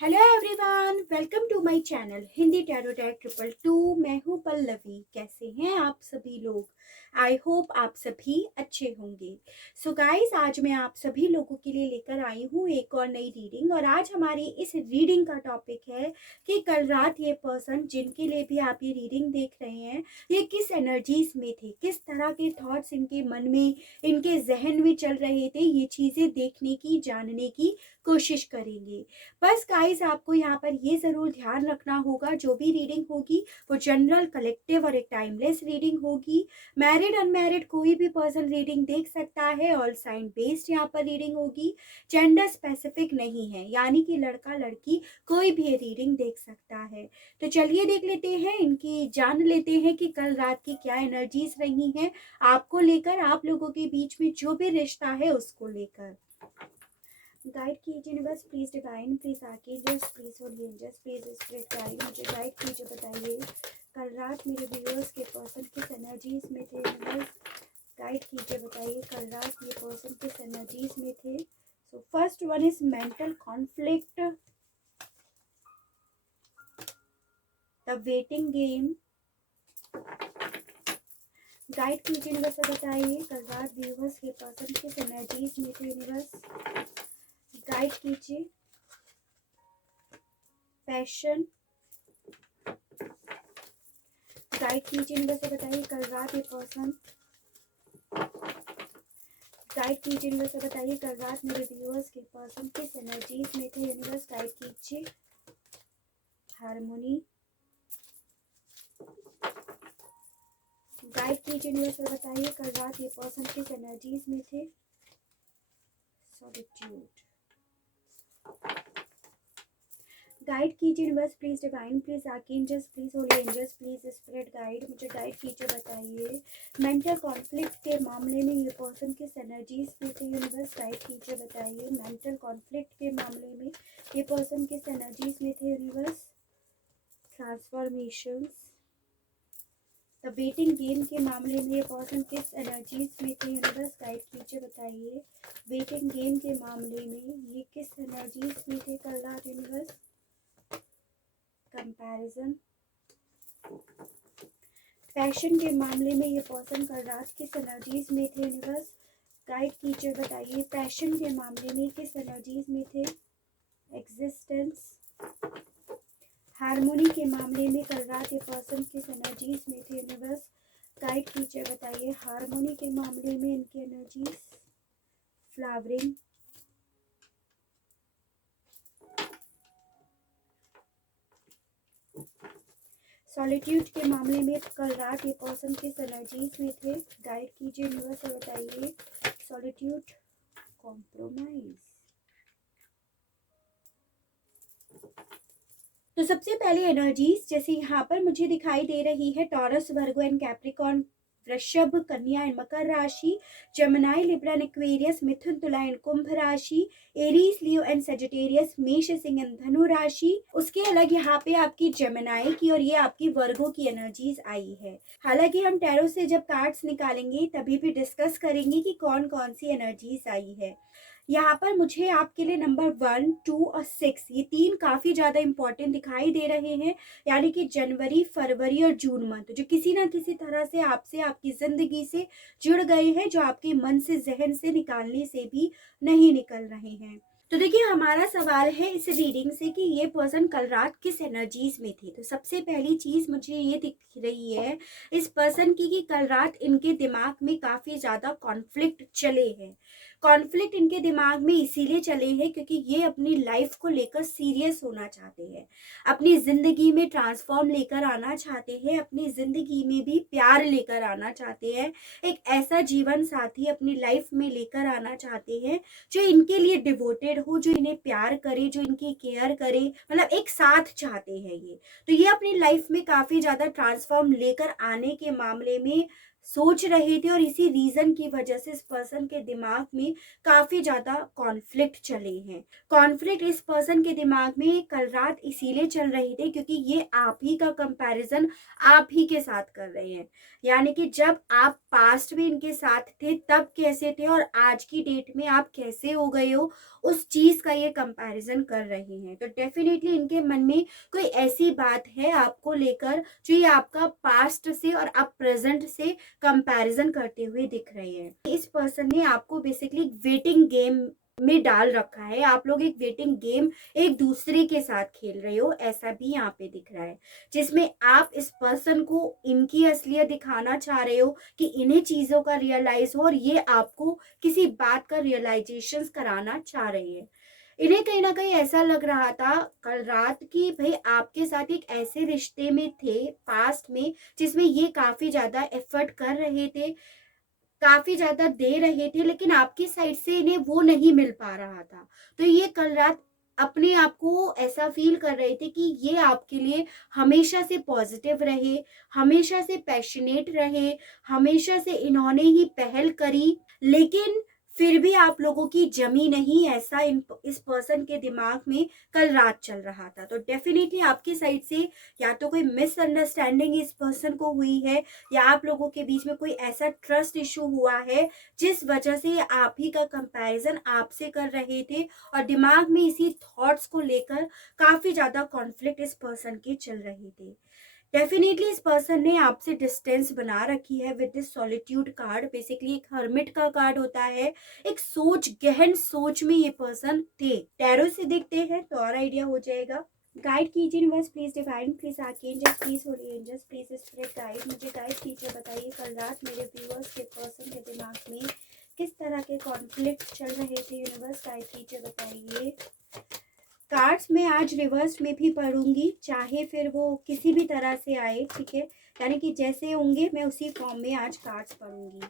Hello everyone, welcome to my channel Hindi tarot deck 222। मैं हूँ पल्लवी। कैसे हैं आप सभी लोग? आई होप आप सभी अच्छे होंगे। सो गाइस, आज मैं आप सभी लोगों के लिए लेकर आई हूँ एक और नई रीडिंग। और आज हमारी इस रीडिंग का टॉपिक है कि कल रात ये पर्सन जिनके लिए भी आप ये रीडिंग देख रहे हैं, ये किस एनर्जीज में थे, किस तरह के थॉट्स इनके मन में, इनके जहन में चल रहे थे। ये चीज़ें देखने की, जानने की कोशिश करेंगे। बस गाइस, आपको यहाँ पर ये ज़रूर ध्यान रखना होगा, जो भी रीडिंग होगी वो जनरल, कलेक्टिव और एक टाइमलेस रीडिंग होगी। मैरिड अनमैरिड कोई भी पर्सन रीडिंग देख सकता है। ऑल साइन बेस्ड यहाँ पर रीडिंग होगी। जेंडर स्पेसिफिक नहीं है, यानी कि लड़का लड़की कोई भी ये रीडिंग देख सकता है। तो चलिए देख लेते हैं, इनकी जान लेते हैं कि कल रात की क्या एनर्जीज रही हैं आपको लेकर, आप लोगों के बीच में जो भी रिश्ता है उसको लेकर। गाइड कीजिए universe, please divine, please archangels, please holy angels, please spirit guide, मुझे गाइड कीजिए। बताइए कल रात मेरे व्यूअर्स के पर्सन किस एनर्जीज में थे। यूनिवर्स गाइड कीजिए, बताइए कल रात ये पर्सन किस एनर्जीज में थे। So first one is mental conflict, the waiting game. Guide कीजिए यूनिवर्स, बताइए कल रात व्यूअर्स के पर्सन किस एनर्जीज में थे। यूनिवर्स गाइड कीजिए। पैशन। गाइड कीजिए यूनिवर्स, बताइए कल रात ये पर्सन। गाइड कीजिए यूनिवर्स, बताइए कल रात मेरे व्यूअर्स के पर्सन किस एनर्जीज में थे। यूनिवर्स गाइड कीजिए। हार्मोनी। गाइड कीजिए यूनिवर्स, बताइए कल रात ये पर्सन किस एनर्जीज में थे। सॉलिट्यूड। गाइड कीजिए universe, please divine, please archangels, please holy angels, please spirit guide, मुझे गाइड कीजिए। बताइए मेंटल कॉन्फ्लिक्ट के मामले में ये पर्सन किस एनर्जीज में थे। यूनिवर्स गाइड कीजिए। बताइए मेंटल कॉन्फ्लिक्ट के मामले में ये पर्सन किस एनर्जीज में थे। Universe transformations. The betting game के मामले में ये पर्सन किस एनर्जीज में थे। यूनिवर्स गाइड कीजिए। बताइए बेटिंग गेम के मामले में ये किस एनर्जीज में थे कल रात। Universe comparison. पैशन के मामले में ये पर्सन कल रात किस एनर्जीज में थे। यूनिवर्स गाइड कीजिए। बताइए पैशन के मामले में किस एनर्जीज में थे। एग्जिस्टेंस। हार्मोनी के मामले में कल रात ये पर्सन किस एनर्जीज में थे। यूनिवर्स गाइड कीजिए। बताइए हार्मोनी के मामले में इनकी एनर्जीज। फ्लावरिंग। सॉलिट्यूड के मामले में कल रात ये पर्सन किस एनर्जीज में थे। गाइड कीजिए यूनिवर्स और बताइए सॉलिट्यूड। कॉम्प्रोमाइज। तो सबसे पहले एनर्जीज जैसे यहाँ पर मुझे दिखाई दे रही है, टॉरस, वर्गो एंड कैप्रिकॉर्न, वृषभ, कन्या एंड मकर राशि, जमनाई, लिब्रा एंड एक्वेरियस, मिथुन, तुला एंड कुंभ राशि, एरीज, लियो एंड सेजिटेरियस, मेष, सिंह एंड धनु राशि। उसके अलग यहाँ पे आपकी जमनाई की और ये आपकी वर्गो की एनर्जीज आई है। हालांकि हम टैरो से जब कार्ड्स निकालेंगे तभी भी डिस्कस करेंगे कि कौन कौन सी एनर्जीज आई है। यहाँ पर मुझे आपके लिए नंबर 1, 2 और 6 ये 3 काफ़ी ज़्यादा इंपॉर्टेंट दिखाई दे रहे हैं। यानी कि जनवरी, फरवरी और जून मंथ जो किसी ना किसी तरह से आपसे, आपकी ज़िंदगी से जुड़ गए हैं, जो आपके मन से, जहन से निकालने से भी नहीं निकल रहे हैं। तो देखिए, हमारा सवाल है इस रीडिंग से कि ये पर्सन कल रात किस एनर्जीज में थे। तो सबसे पहली चीज़ मुझे ये दिख रही है इस पर्सन की कि कल रात इनके दिमाग में काफ़ी ज़्यादा कॉन्फ्लिक्ट चले हैं। कॉन्फ्लिक्ट इनके दिमाग में इसीलिए चले हैं क्योंकि ये अपनी लाइफ को लेकर सीरियस होना चाहते हैं, अपनी ज़िंदगी में ट्रांसफॉर्म लेकर आना चाहते हैं, अपनी ज़िंदगी में भी प्यार लेकर आना चाहते हैं, एक ऐसा जीवन साथी अपनी लाइफ में लेकर आना चाहते हैं जो इनके लिए डिवोटेड हो, जो इन्हें प्यार करे, जो इनकी केयर करे, मतलब एक साथ चाहते हैं ये। तो ये अपनी लाइफ में काफ़ी ज़्यादा ट्रांसफॉर्म लेकर आने के मामले में सोच रहे थे और इसी रीजन की वजह से इस पर्सन के दिमाग में काफी ज्यादा कॉन्फ्लिक्ट चले हैं। कॉन्फ्लिक्ट इस पर्सन के दिमाग में कल रात इसीलिए चल रहे थे क्योंकि ये आप ही का कंपैरिजन आप ही के साथ कर रहे हैं। यानी कि जब आप पास्ट में इनके साथ थे तब कैसे थे और आज की डेट में आप कैसे हो गए हो, उस चीज का ये कंपैरिजन कर रहे हैं। तो डेफिनेटली इनके मन में कोई ऐसी बात है आपको लेकर जो ये आपका पास्ट से और अब प्रेजेंट से कंपैरिजन करते हुए दिख रहे हैं। इस पर्सन ने आपको बेसिकली वेटिंग गेम में डाल रखा है। आप लोग एक वेटिंग गेम एक दूसरे के साथ खेल रहे हो, ऐसा भी यहाँ पे दिख रहा है, जिसमें आप इस पर्सन को इनकी असलियत दिखाना चाह रहे हो कि इन्हें चीजों का रियलाइज हो और ये आपको किसी बात का रियलाइजेशन कराना चाह रहे हैं। इन्हें कहीं ना कहीं ऐसा लग रहा था कल रात की भाई आपके साथ एक ऐसे रिश्ते में थे पास्ट में जिसमें ये काफी ज्यादा एफर्ट कर रहे थे, काफी ज्यादा दे रहे थे, लेकिन आपकी साइड से इन्हें वो नहीं मिल पा रहा था। तो ये कल रात अपने आप को ऐसा फील कर रहे थे कि ये आपके लिए हमेशा से पॉजिटिव रहे, हमेशा से पैशनेट रहे, हमेशा से इन्होंने ही पहल करी, लेकिन फिर भी आप लोगों की जमी नहीं, ऐसा इस पर्सन के दिमाग में कल रात चल रहा था। तो डेफिनेटली आपकी साइड से या तो कोई मिसअंडरस्टैंडिंग इस पर्सन को हुई है या आप लोगों के बीच में कोई ऐसा ट्रस्ट इशू हुआ है जिस वजह से ये आप ही का कंपैरिजन आपसे कर रहे थे और दिमाग में इसी थॉट्स को लेकर काफी ज्यादा कॉन्फ्लिक्ट इस पर्सन के चल रहे थे। डेफिनेटली इस पर्सन ने आपसे डिस्टेंस बना रखी है with this solitude card. Basically एक हर्मिट का कार्ड होता है, एक सोच, गहन सोच में ये पर्सन थे। टैरो से देखते हैं तो और आइडिया हो जाएगा। गाइड कीजिए universe, please divine, please archangels, please holy angels, please spirit guide, मुझे गाइड कीजिए। बताइए कल रात मेरे व्यूअर्स के पर्सन के दिमाग में किस तरह के कॉन्फ्लिक्ट चल रहे थे। यूनिवर्स गाइड कीजिए, बताइए। कार्ड्स में आज रिवर्स में भी पढ़ूंगी, चाहे फिर वो किसी भी तरह से आए, ठीक है, यानी कि जैसे होंगे मैं उसी फॉर्म में आज कार्ड्स पढ़ूंगी।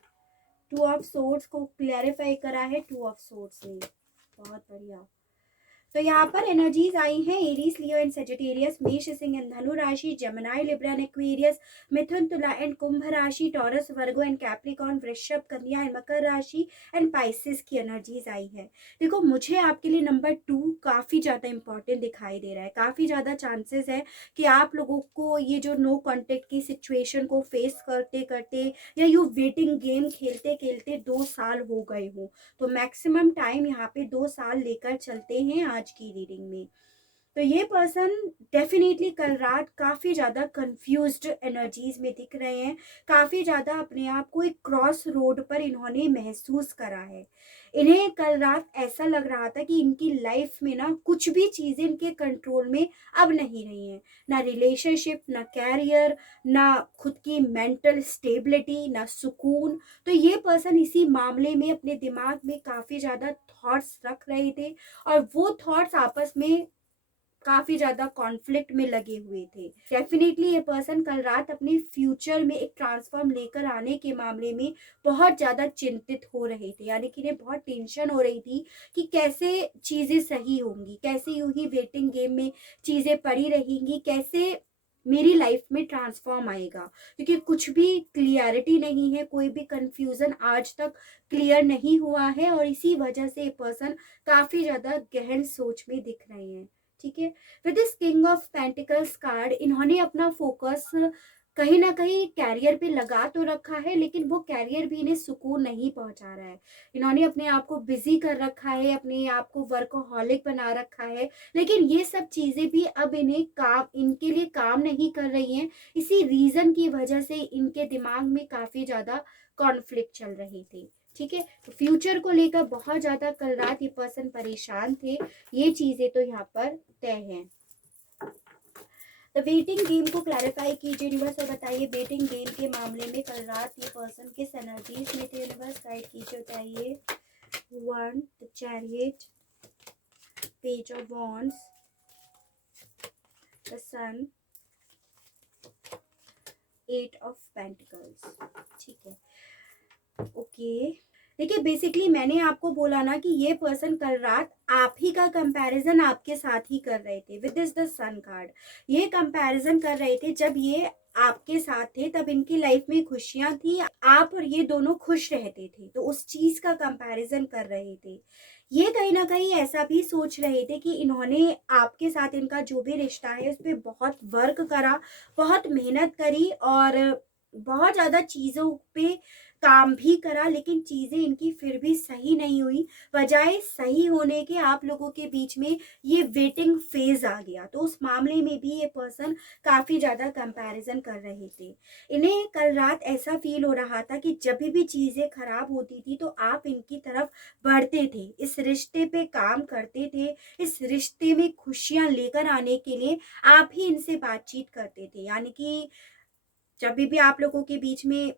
टू ऑफ सोर्ड्स को क्लैरिफाई करा है टू ऑफ सोर्ड्स ने, बहुत बढ़िया। तो यहाँ पर एनर्जीज आई हैं एरीज, लियो एंड सेजिटेरियस, मेष, सिंह एंड धनु राशि, जेमिनी, लिब्रा एंड एक्वेरियस, मिथुन, तुला एंड कुंभ राशि, टॉरस, वर्गो एंड कैप्रिकॉर्न, वृषभ, कन्या एंड मकर राशि एंड पाइसेस की एनर्जीज आई है। देखो मुझे आपके लिए नंबर 2 काफी ज्यादा इंपॉर्टेंट दिखाई दे रहा है। काफी ज्यादा चांसेस है कि आप लोगों को ये जो नो कॉन्टेक्ट की सिचुएशन को फेस करते करते या यू वेटिंग गेम खेलते खेलते 2 साल हो गए हो। तो मैक्सिमम टाइम यहाँ पे 2 साल लेकर चलते हैं आज की रीडिंग में। तो ये पर्सन डेफिनेटली कल रात काफी ज्यादा कंफ्यूज्ड एनर्जीज में दिख रहे हैं, काफी ज्यादा अपने आप को एक क्रॉस रोड पर इन्होंने महसूस करा है। इन्हें कल रात ऐसा लग रहा था कि इनकी लाइफ में ना कुछ भी चीजें इनके कंट्रोल में अब नहीं रही हैं, ना रिलेशनशिप, ना कैरियर, ना खुद की मेंटल स्टेबिलिटी, ना सुकून। तो ये पर्सन इसी मामले में अपने दिमाग में काफी ज्यादा थॉट्स रख रहे थे और वो थॉट्स आपस में काफी ज्यादा कॉन्फ्लिक्ट में लगे हुए थे। डेफिनेटली ये पर्सन कल रात अपने फ्यूचर में एक ट्रांसफॉर्म लेकर आने के मामले में बहुत ज्यादा चिंतित हो रहे थे, यानी कि इन्हें बहुत टेंशन हो रही थी कि कैसे चीजें सही होंगी, कैसे यूं ही वेटिंग गेम में चीजें पड़ी रहेंगी, कैसे मेरी लाइफ में ट्रांसफॉर्म आएगा, क्योंकि कुछ भी क्लियरिटी नहीं है, कोई भी कंफ्यूजन आज तक क्लियर नहीं हुआ है और इसी वजह से ये पर्सन काफी ज्यादा गहन सोच में दिख रहे हैं। ठीक है, with this king of pentacles card इन्होंने अपना फोकस कहीं ना कहीं कैरियर पे लगा तो रखा है, लेकिन वो कैरियर भी इन्हें सुकून नहीं पहुंचा रहा है। इन्होंने अपने आप को बिजी कर रखा है, अपने आप को वर्कोहॉलिक बना रखा है, लेकिन ये सब चीजें भी अब इन्हें इनके लिए काम नहीं कर रही हैं। इसी रीजन की वजह से इनके दिमाग में काफी ज्यादा कॉन्फ्लिक्ट चल रहे थे। ठीक है, तो फ्यूचर को लेकर बहुत ज्यादा कल रात ये पर्सन परेशान थे, ये चीजें तो यहाँ पर तय हैं। तो वेटिंग गेम को क्लैरिफाई कीजिए यूनिवर्स और बताइए वेटिंग गेम के मामले में कल रात ये पर्सन किस एनर्जीज में थे। यूनिवर्स गाइड कीजिए, बताइए। 1 the chariot, page of wands, the sun, 8 of pentacles. ठीक है, ओके। देखिए बेसिकली मैंने आपको बोला ना कि ये पर्सन कल रात आप ही का कंपैरिजन आपके साथ ही कर रहे थे with this the sun card. ये कंपैरिजन कर रहे थे, जब ये आपके साथ थे तब इनकी लाइफ में खुशियां थी, आप और ये दोनों खुश रहते थे, तो उस चीज का कंपैरिजन कर रहे थे। ये कहीं ना कहीं ऐसा भी सोच रहे थे कि इन्होंने आपके साथ इनका जो भी रिश्ता है उस पर बहुत वर्क करा, बहुत मेहनत करी और बहुत ज्यादा चीजों पे काम भी करा, लेकिन चीज़ें इनकी फिर भी सही नहीं हुई। बजाय सही होने के आप लोगों के बीच में ये वेटिंग फेज़ आ गया। तो उस मामले में भी ये पर्सन काफ़ी ज़्यादा कंपैरिज़न कर रहे थे। इन्हें कल रात ऐसा फ़ील हो रहा था कि जब भी चीज़ें खराब होती थी तो आप इनकी तरफ बढ़ते थे, इस रिश्ते पे काम करते थे, इस रिश्ते में खुशियाँ लेकर आने के लिए आप ही इनसे बातचीत करते थे। यानी कि जब भी आप लोगों के बीच में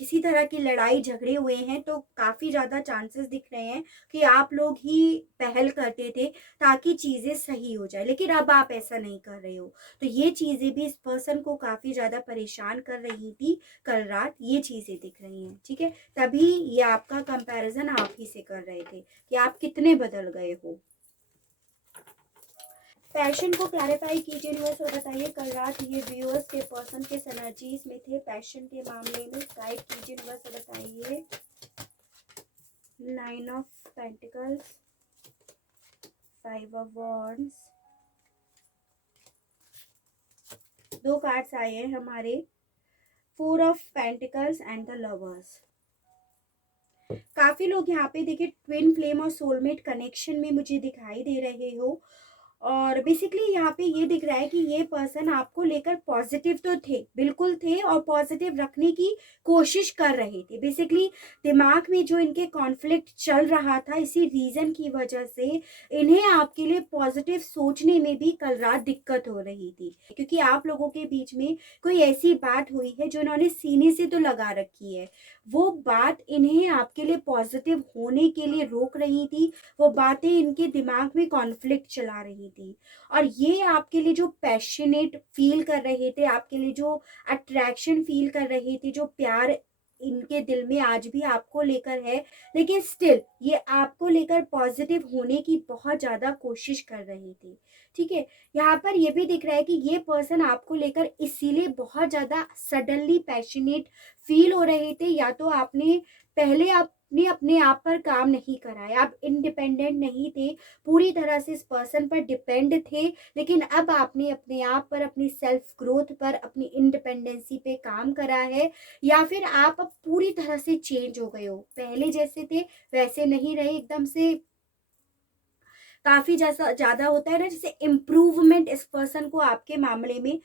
किसी तरह की लड़ाई झगड़े हुए हैं तो काफ़ी ज़्यादा चांसेस दिख रहे हैं कि आप लोग ही पहल करते थे ताकि चीज़ें सही हो जाए, लेकिन अब आप ऐसा नहीं कर रहे हो। तो ये चीज़ें भी इस पर्सन को काफ़ी ज़्यादा परेशान कर रही थी कल रात, ये चीज़ें दिख रही हैं, ठीक है। तभी ये आपका कंपैरिजन आप ही से कर रहे थे कि आप कितने बदल गए हो। पैशन को क्लैरिफाई कीजिए यूनिवर्स और बताइए कल रात ये व्यूअर्स के पर्सन के एनर्जीज में थे पैशन के मामले में। गाइड कीजिए यूनिवर्स और बताइए 9 of pentacles, 5 of wands, 2 cards आए हैं हमारे 4 of pentacles and the lovers. काफी लोग यहाँ पे देखिए ट्विन फ्लेम और सोलमेट कनेक्शन में मुझे दिखाई दे रहे हो। और बेसिकली यहाँ पे ये दिख रहा है कि ये पर्सन आपको लेकर पॉजिटिव तो थे, बिल्कुल थे, और पॉजिटिव रखने की कोशिश कर रहे थे। बेसिकली दिमाग में जो इनके कॉन्फ्लिक्ट चल रहा था, इसी रीजन की वजह से इन्हें आपके लिए पॉजिटिव सोचने में भी कल रात दिक्कत हो रही थी, क्योंकि आप लोगों के बीच में कोई ऐसी बात हुई है जो इन्होंने सीने से तो लगा रखी है। वो बात इन्हें आपके लिए पॉजिटिव होने के लिए रोक रही थी, वो बातें इनके दिमाग में कॉन्फ्लिक्ट चला रही थी। और ये आपके लिए जो पैशनेट फील कर रहे थे, आपके लिए जो अट्रैक्शन फील कर रहे थे, जो प्यार इनके दिल में आज भी आपको लेकर है, लेकिन स्टिल ये आपको लेकर पॉजिटिव होने की बहुत ज़्यादा कोशिश कर रही थी, ठीक है। यहाँ पर ये भी दिख रहा है कि ये पर्सन आपको लेकर इसीलिए बहुत ज़्यादा सडनली पैशनेट फील हो रहे थे, या तो आपने पहले आपने अपने आप पर काम नहीं कराया, आप इंडिपेंडेंट नहीं थे, पूरी तरह से इस पर्सन पर डिपेंड थे, लेकिन अब आपने अपने आप पर, अपनी सेल्फ ग्रोथ पर, अपनी इंडिपेंडेंसी पे काम करा है, या फिर आप अब पूरी तरह से चेंज हो गए हो, पहले जैसे थे वैसे नहीं रहे, एकदम से काफी जैसा ज्यादा होता है ना, जैसे इम्प्रूवमेंट इस पर्सन को आपके मामले में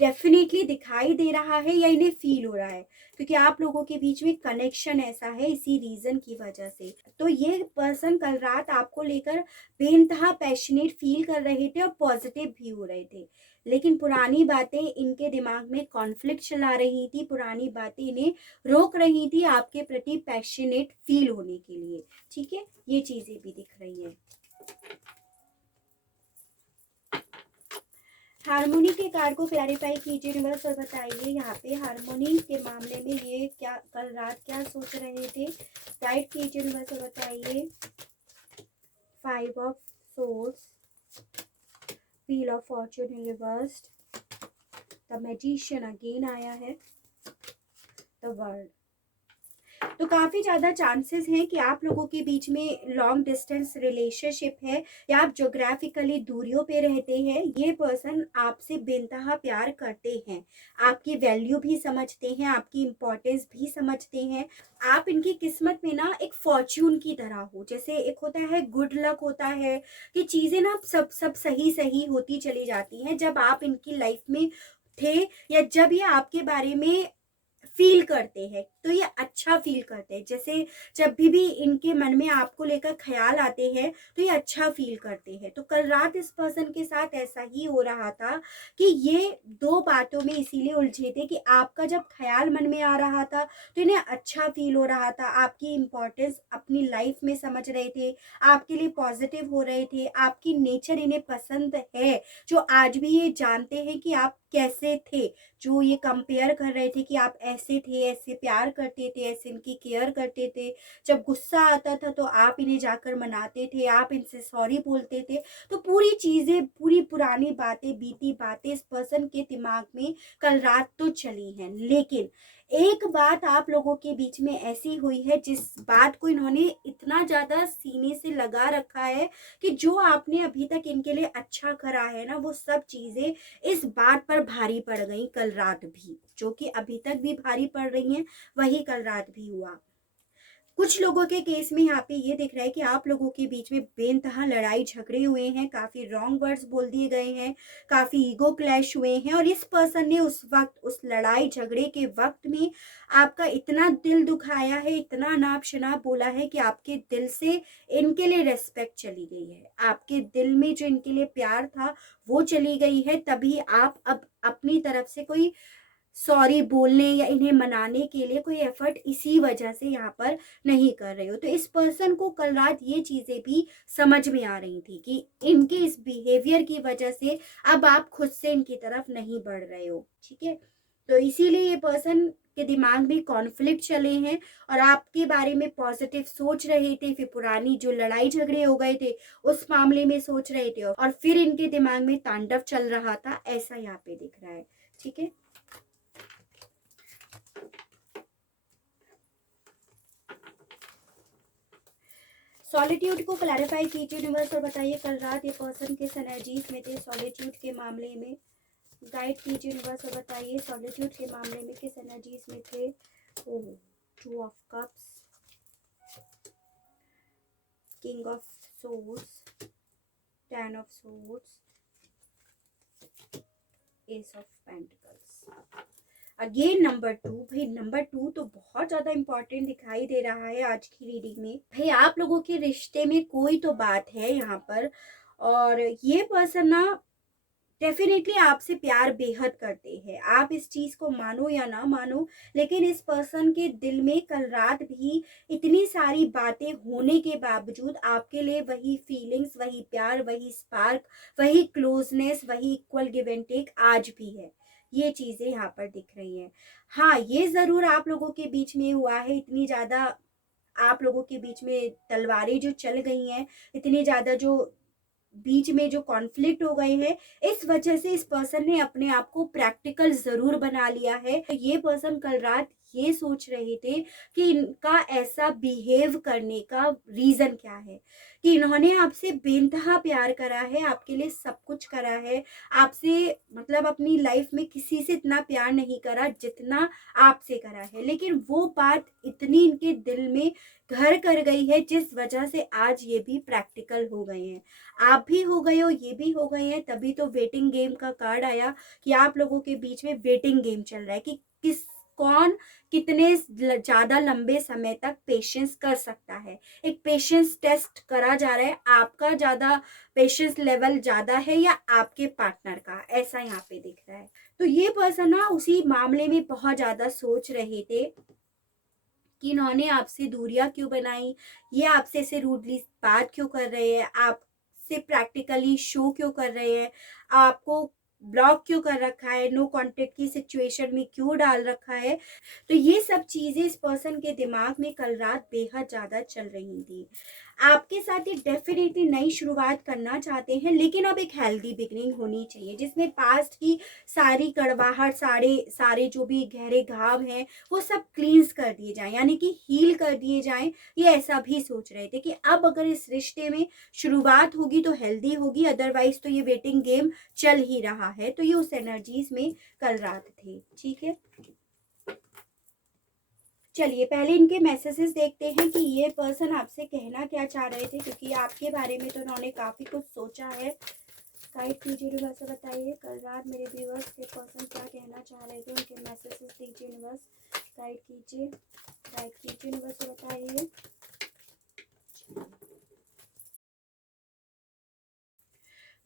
डेफिनेटली दिखाई दे रहा है, या इन्हें फील हो रहा है, क्योंकि आप लोगों के बीच में कनेक्शन ऐसा है इसी रीजन की वजह से। तो ये पर्सन कल रात आपको लेकर बेइंतहा पैशनेट फील कर रहे थे और पॉजिटिव भी हो रहे थे, लेकिन पुरानी बातें इनके दिमाग में कॉन्फ्लिक्ट चला रही थी, पुरानी बातें इन्हें रोक रही थी आपके प्रति पैशनेट फील होने के लिए, ठीक है। ये चीजें भी दिख रही है। हारमोनी के कार्ड को क्लैरिफाई कीजिए यूनिवर्स और बताइए यहाँ पे हारमोनी के मामले में ये क्या कल रात क्या सोच रहे थे। गाइड कीजिए यूनिवर्स और बताइए 5 of source, wheel of Fortune reversed, the magician again आया है, द वर्ल्ड। तो काफ़ी ज़्यादा चांसेस हैं कि आप लोगों के बीच में लॉन्ग डिस्टेंस रिलेशनशिप है, या आप जोग्राफिकली दूरियों पे रहते हैं। ये पर्सन आपसे बेइंतहा प्यार करते हैं, आपकी वैल्यू भी समझते हैं, आपकी इम्पोर्टेंस भी समझते हैं। आप इनकी किस्मत में ना एक फॉर्च्यून की तरह हो, जैसे एक होता है गुड लक होता है कि चीज़ें ना सब सब सही सही होती चली जाती हैं जब आप इनकी लाइफ में थे, या जब ये आपके बारे में फील करते हैं, तो ये अच्छा फील करते हैं। जैसे जब भी इनके मन में आपको लेकर ख्याल आते हैं तो ये अच्छा फील करते हैं। तो कल रात इस पर्सन के साथ ऐसा ही हो रहा था कि ये दो बातों में इसीलिए उलझे थे कि आपका जब ख्याल मन में आ रहा था तो इन्हें अच्छा फील हो रहा था, आपकी इम्पोर्टेंस अपनी लाइफ में समझ रहे थे, आपके लिए पॉजिटिव हो रहे थे, आपकी नेचर इन्हें पसंद है, जो आज भी ये जानते हैं कि आप कैसे थे, जो ये कंपेयर कर रहे थे कि आप ऐसे थे, ऐसे प्यार करते थे, ऐसे इनकी केयर करते थे, जब गुस्सा आता था तो आप इन्हें जाकर मनाते थे, आप इनसे सॉरी बोलते थे। तो पूरी चीज़ें, पूरी पुरानी बातें, बीती बातें इस पर्सन के दिमाग में कल रात तो चली हैं, लेकिन एक बात आप लोगों के बीच में ऐसी हुई है जिस बात को इन्होंने इतना ज़्यादा सीने से लगा रखा है कि जो आपने अभी तक इनके लिए अच्छा करा है ना, वो सब चीज़ें इस बात पर भारी पड़ गई कल रात भी, जो कि अभी तक भी भारी पड़ रही हैं, वही कल रात भी हुआ। कुछ लोगों के केस में यहाँ पे ये दिख रहा है कि आप लोगों के बीच में बेइंतहा लड़ाई झगड़े हुए हैं, काफी रॉन्ग वर्ड्स बोल दिए गए हैं, काफी ईगो क्लैश हुए हैं, और इस पर्सन ने उस वक्त, उस लड़ाई झगड़े के वक्त में आपका इतना दिल दुखाया है, इतना नाप शनाप बोला है कि आपके दिल से इनके लिए रेस्पेक्ट चली गई है, आपके दिल में जो इनके लिए प्यार था वो चली गई है। तभी आप अब अपनी तरफ से कोई सॉरी बोलने या इन्हें मनाने के लिए कोई एफर्ट इसी वजह से यहाँ पर नहीं कर रहे हो। तो इस पर्सन को कल रात ये चीजें भी समझ में आ रही थी कि इनके इस बिहेवियर की वजह से अब आप खुद से इनकी तरफ नहीं बढ़ रहे हो, ठीक है। तो इसीलिए ये पर्सन के दिमाग में कॉन्फ्लिक्ट चले हैं और आपके बारे में पॉजिटिव सोच रहे थे, फिर पुरानी जो लड़ाई झगड़े हो गए थे उस मामले में सोच रहे थे, और फिर इनके दिमाग में तांडव चल रहा था, ऐसा यहाँ पे दिख रहा है, ठीक है। सॉलिट्यूड को क्लैरिफाई कीजिए यूनिवर्स और बताइए कल रात ये पर्सन किस एनर्जीज में थे सॉलिट्यूड के मामले में। गाइड कीजिए यूनिवर्स और बताइए सॉलिट्यूड के मामले में किस एनर्जीज में थे। ओह, 2 of cups, king of swords, 10 of swords, S of pentacles. Again number 2, भाई नंबर 2 तो बहुत ज्यादा इंपॉर्टेंट दिखाई दे रहा है आज की रीडिंग में। भाई आप लोगों के रिश्ते में कोई तो बात है यहाँ पर, और ये पर्सन ना डेफिनेटली आपसे प्यार बेहद करते हैं, आप इस चीज को मानो या ना मानो, लेकिन इस पर्सन के दिल में कल रात भी इतनी सारी बातें होने के बावजूद आपके लिए वही फीलिंग्स, वही प्यार, वही स्पार्क, वही क्लोजनेस, वही इक्वल गिव एंड टेक आज भी है। ये चीजें यहाँ पर दिख रही हैं। हाँ, ये जरूर आप लोगों के बीच में हुआ है, इतनी ज्यादा आप लोगों के बीच में तलवारें जो चल गई हैं, इतनी ज्यादा जो बीच में जो कॉन्फ्लिक्ट हो गए हैं, इस वजह से इस पर्सन ने अपने आप को प्रैक्टिकल जरूर बना लिया है। तो ये पर्सन कल रात ये सोच रहे थे कि इनका ऐसा बिहेव करने का रीजन क्या है, कि इन्होंने आपसे बेइंतहा प्यार करा है, आपके लिए सब कुछ करा है, आपसे मतलब अपनी लाइफ में किसी से इतना प्यार नहीं करा जितना आपसे करा है, लेकिन वो बात इतनी इनके दिल में घर कर गई है जिस वजह से आज ये भी प्रैक्टिकल हो गए हैं। आप भी हो गए हो, ये भी हो गए हैं, तभी तो वेटिंग गेम का कार्ड आया कि आप लोगों के बीच में वेटिंग गेम चल रहा है कि कौन कितने ज्यादा लंबे समय तक पेशेंस कर सकता है। एक पेशेंस टेस्ट करा जा रहा है, आपका ज्यादा पेशेंस लेवल ज्यादा है या आपके पार्टनर का, ऐसा यहाँ पे दिख रहा है। तो ये पर्सन ना उसी मामले में बहुत ज्यादा सोच रहे थे कि इन्होंने आपसे दूरियां क्यों बनाई, ये आपसे से रूडली बात क्यों कर रहे हैं, आपसे प्रैक्टिकली शो क्यों कर रहे हैं, आपको ब्लॉक क्यों कर रखा है, नो कांटेक्ट की सिचुएशन में क्यों डाल रखा है। तो ये सब चीजें इस पर्सन के दिमाग में कल रात बेहद ज्यादा चल रही थी। आपके साथ ये डेफिनेटली नई शुरुआत करना चाहते हैं, लेकिन अब एक हेल्दी बिगनिंग होनी चाहिए जिसमें पास्ट की सारी कड़वाहट, सारे जो भी गहरे घाव हैं वो सब क्लींस कर दिए जाएं, यानी कि हील कर दिए जाएं। ये ऐसा भी सोच रहे थे कि अब अगर इस रिश्ते में शुरुआत होगी तो हेल्दी होगी, अदरवाइज तो ये वेटिंग गेम चल ही रहा है। तो ये उस एनर्जीज में कल रात थे, ठीक है। चलिए पहले इनके मैसेजेस देखते हैं कि ये पर्सन आपसे कहना क्या चाह रहे थे, क्योंकि आपके बारे में तो उन्होंने काफी कुछ सोचा है। गाइड कीजिए यूनिवर्स, बताइए कल रात मेरे व्यूअर्स के पर्सन क्या कहना चाह रहे थे, उनके मैसेजेस दीजिए यूनिवर्स। गाइड कीजिए यूनिवर्स, बताइए।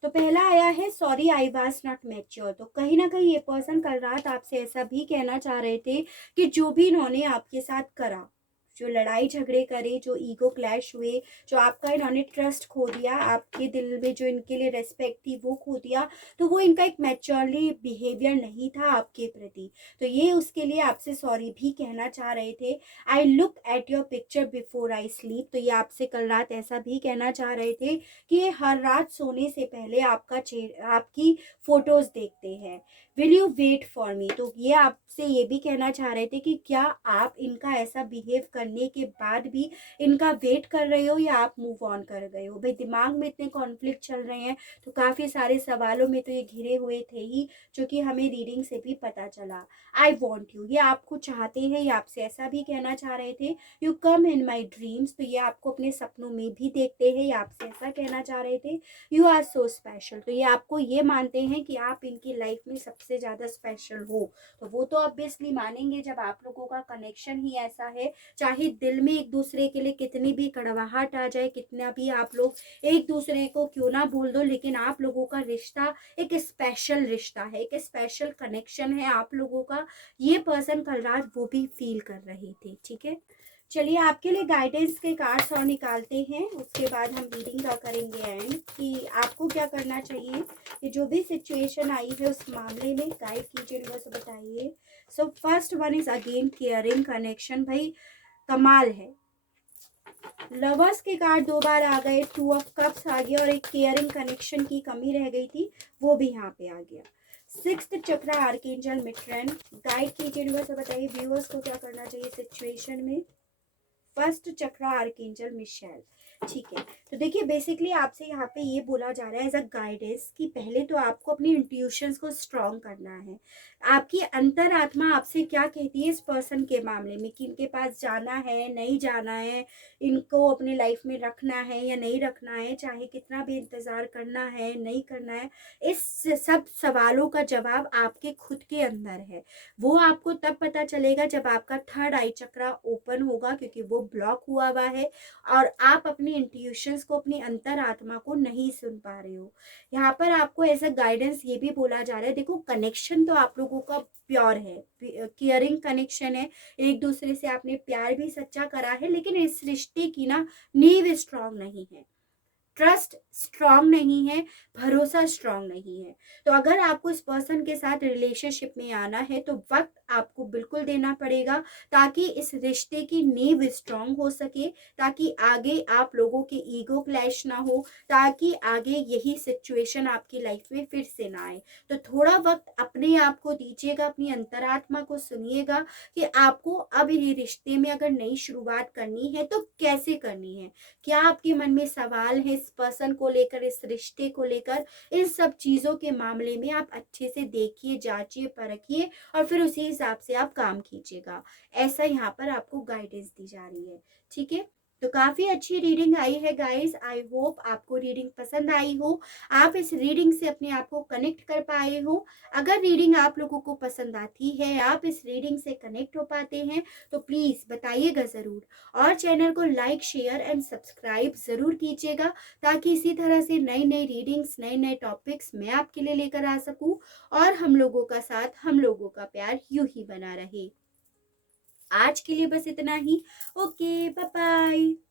तो पहला आया है sorry I was not mature. तो कहीं ना कहीं ये पर्सन कल रात आपसे ऐसा भी कहना चाह रहे थे कि जो भी इन्होंने आपके साथ करा, जो लड़ाई झगड़े करे, जो ईगो क्लैश हुए, जो आपका इन्होंने ट्रस्ट खो दिया, आपके दिल में जो इनके लिए रेस्पेक्ट थी वो खो दिया, तो वो इनका एक मैच्योरली बिहेवियर नहीं था आपके प्रति। तो ये उसके लिए आपसे सॉरी भी कहना चाह रहे थे। I look at your picture before I sleep, तो ये आपसे कल रात ऐसा भी कहना चाह रहे थे कि ये हर रात सोने से पहले आपकी फोटोज देखते हैं। Will you wait for me, तो ये आपसे ये भी कहना चाह रहे थे कि क्या आप इनका ऐसा बिहेव करने के बाद भी इनका वेट कर रहे हो या आप मूव ऑन कर गए हो। भाई दिमाग में इतने कॉन्फ्लिक्ट चल रहे हैं, तो काफ़ी सारे सवालों में तो ये घिरे हुए थे ही, जो कि हमें रीडिंग से भी पता चला। आई वॉन्ट यू, ये आपको चाहते हैं, ये आपसे ऐसा भी कहना चाह रहे थे। You come in my dreams, तो ये आपको अपने सपनों में भी देखते हैं, ये आपसे ऐसा कहना चाह रहे थे। यू आर सो स्पेशल, तो ये आपको ये मानते हैं कि आप इनकी लाइफ में सबसे ज़्यादा स्पेशल हो। तो वो तो ऑब्वियसली मानेंगे जब आप लोगों का कनेक्शन ही ऐसा है। चाहे दिल में एक दूसरे के लिए कितनी भी कड़वाहट आ जाए, कितना भी आप लोग एक दूसरे को क्यों ना भूल दो, लेकिन आप लोगों का रिश्ता एक स्पेशल रिश्ता है, एक स्पेशल कनेक्शन है आप लोगों का। ये पर्सन कल रात वो भी फील कर रहे थे। ठीक है, चलिए आपके लिए गाइडेंस के कार्ड्स और निकालते हैं, उसके बाद हम रीडिंग का करेंगे एंड कि आपको क्या करना चाहिए। ये जो भी सिचुएशन आई है उस मामले में गाइड कीजिए, बस बताइए। So first one is again caring connection. भाई कमाल है, लवर्स के कार्ड 2 बार आ गए, 2 ऑफ कप्स आ गया और एक केयरिंग कनेक्शन की कमी रह गई थी वो भी यहाँ पे आ गया। 6th चक्रा आर्कएंजल मिट्रेन, गाइड कीजिए यूनिवर्स, बताइए व्यूअर्स को क्या करना चाहिए सिचुएशन में। 1st चक्रा आर्कएंजल मिशेल। ठीक है, तो देखिए बेसिकली आपसे यहाँ पे ये बोला जा रहा है एज अ गाइडेंस कि पहले तो आपको अपनी इंट्यूशंस को स्ट्रॉन्ग करना है। आपकी अंतरात्मा आपसे क्या कहती है इस पर्सन के मामले में, कि इनके पास जाना है नहीं जाना है, इनको अपनी लाइफ में रखना है या नहीं रखना है, चाहे कितना भी इंतज़ार करना है नहीं करना है। इस सब सवालों का जवाब आपके खुद के अंदर है। वो आपको तब पता चलेगा जब आपका 3rd आई चक्रा ओपन होगा, क्योंकि वो ब्लॉक हुआ हुआ है और आप अपनी इंट्यूशंस को, अपनी अंतरात्मा को नहीं सुन पा रहे हो। यहाँ पर आपको ऐसा गाइडेंस ये भी बोला जा रहा है, देखो कनेक्शन तो आप लोगों का प्योर है, केयरिंग कनेक्शन है, एक दूसरे से आपने प्यार भी सच्चा करा है, लेकिन इस रिश्ते की ना नींव स्ट्रांग नहीं है, ट्रस्ट स्ट्रांग नहीं है, भरोसा स्ट्रांग नहीं है। तो अगर आपको इस पर्सन के साथ रिलेशनशिप में आना है तो वक्त आपको बिल्कुल देना पड़ेगा, ताकि इस रिश्ते की नींव स्ट्रांग हो सके, ताकि आगे आप लोगों के ईगो क्लैश ना हो, ताकि आगे यही सिचुएशन आपकी लाइफ में फिर से ना आए। तो थोड़ा वक्त अपने आप को दीजिएगा, अपनी अंतरात्मा को सुनिएगा कि आपको अब ये रिश्ते में अगर नई शुरुआत करनी है तो कैसे करनी है। क्या आपके मन में सवाल है इस पर्सन को लेकर, इस रिश्ते को लेकर, इन सब चीज़ों के मामले में आप अच्छे से देखिए, जांचिए, परखिए और फिर उसी हिसाब से आप काम कीजिएगा। ऐसा यहाँ पर आपको गाइडेंस दी जा रही है। ठीक है, तो काफ़ी अच्छी रीडिंग आई है गाइस। आई होप आपको रीडिंग पसंद आई हो, आप इस रीडिंग से अपने आप को कनेक्ट कर पाए हो। अगर रीडिंग आप लोगों को पसंद आती है, आप इस रीडिंग से कनेक्ट हो पाते हैं, तो प्लीज़ बताइएगा ज़रूर और चैनल को लाइक, शेयर एंड सब्सक्राइब ज़रूर कीजिएगा, ताकि इसी तरह से नई नई रीडिंग्स, नए नए टॉपिक्स मैं आपके लिए लेकर आ सकूं और हम लोगों का साथ, हम लोगों का प्यार यूं ही बना रहे। आज के लिए बस इतना ही। Okay, bye bye.